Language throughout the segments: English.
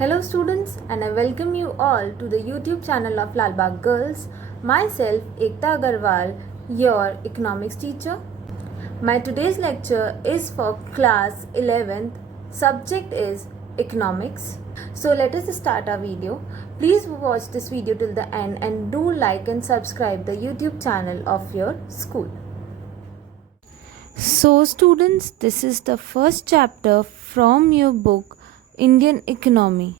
Hello students, and I welcome you all to the YouTube channel of Lalbagh Girls. Myself Ekta Agarwal, your economics teacher. My today's lecture is for class 11th. Subject is economics. So let us start our video. Please watch this video till the end and do like and subscribe the YouTube channel of your school. So students, this is the first chapter from your book Indian Economy.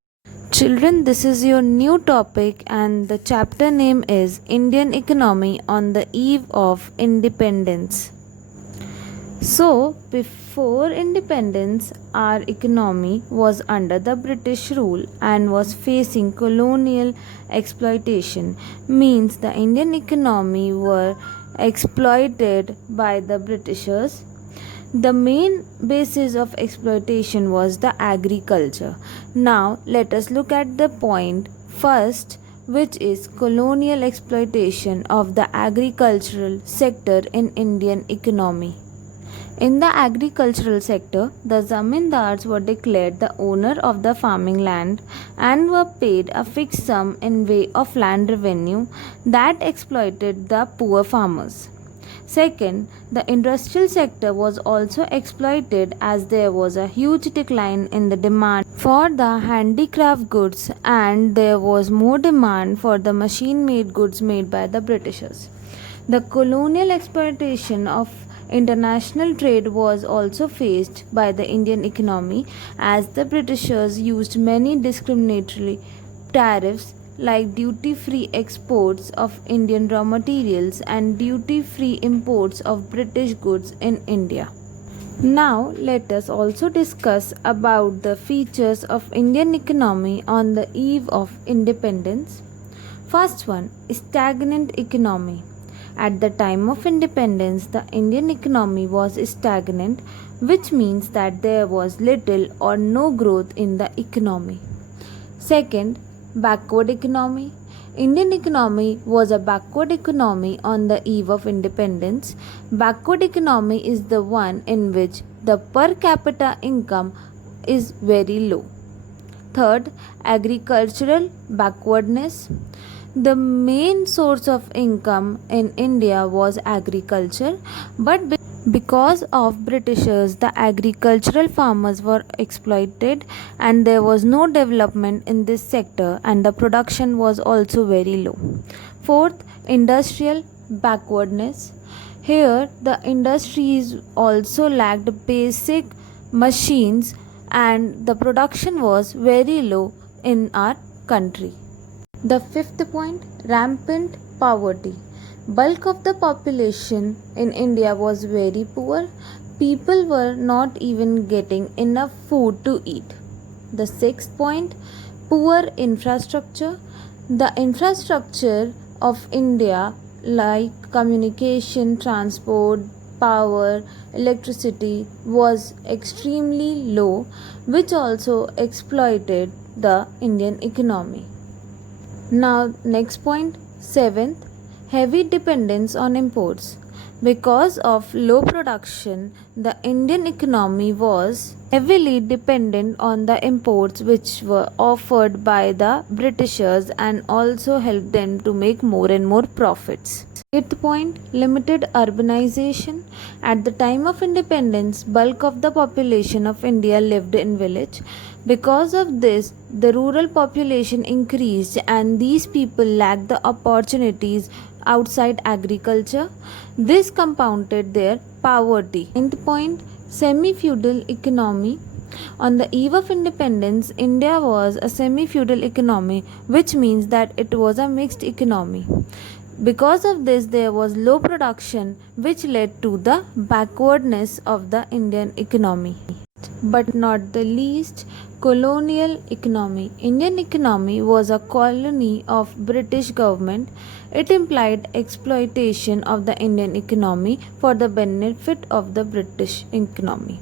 Children, this is your new topic and the chapter name is Indian Economy on the Eve of Independence. So, before independence, our economy was under the British rule and was facing colonial exploitation. Means the Indian economy were exploited by the Britishers. The main basis of exploitation was the agriculture. Now, let us look at the point first, which is colonial exploitation of the agricultural sector in Indian economy. In the agricultural sector, the zamindars were declared the owner of the farming land and were paid a fixed sum in way of land revenue that exploited the poor farmers. Second, the industrial sector was also exploited as there was a huge decline in the demand for the handicraft goods and there was more demand for the machine-made goods made by the Britishers. The colonial exploitation of international trade was also faced by the Indian economy as the Britishers used many discriminatory tariffs like duty-free exports of Indian raw materials and duty-free imports of British goods in India. Now let us also discuss about the features of Indian economy on the eve of independence. First one, stagnant economy. At the time of independence, the Indian economy was stagnant, which means that there was little or no growth in the economy. Second, backward economy. Indian economy was a backward economy on the eve of independence. Backward economy is the one in which the per capita income is very low. Third, agricultural backwardness. The main source of income in India was agriculture, but because of Britishers, the agricultural farmers were exploited and there was no development in this sector and the production was also very low. Fourth, industrial backwardness. Here, the industries also lacked basic machines and the production was very low in our country. The fifth point, rampant poverty. Bulk of the population in India was very poor. People were not even getting enough food to eat. The sixth point, poor infrastructure. The infrastructure of India like communication, transport, power, electricity was extremely low, which also exploited the Indian economy. Now, next point, seventh, heavy dependence on imports. Because of low production, the Indian economy was heavily dependent on the imports which were offered by the Britishers and also helped them to make more and more profits. Eighth point, limited urbanization. At the time of independence, bulk of the population of India lived in village. Because of this, the rural population increased and these people lacked the opportunities outside agriculture. This compounded their poverty. Ninth point, semi-feudal economy. On the eve of independence, India was a semi-feudal economy, which means that it was a mixed economy. Because of this, there was low production, which led to the backwardness of the Indian economy. But not the least, colonial economy. Indian economy was a colony of British government. It implied exploitation of the Indian economy for the benefit of the British economy.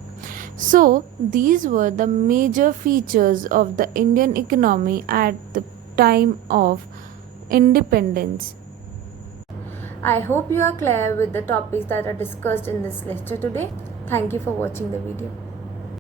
So, these were the major features of the Indian economy at the time of independence. I hope you are clear with the topics that are discussed in this lecture today. Thank you for watching the video.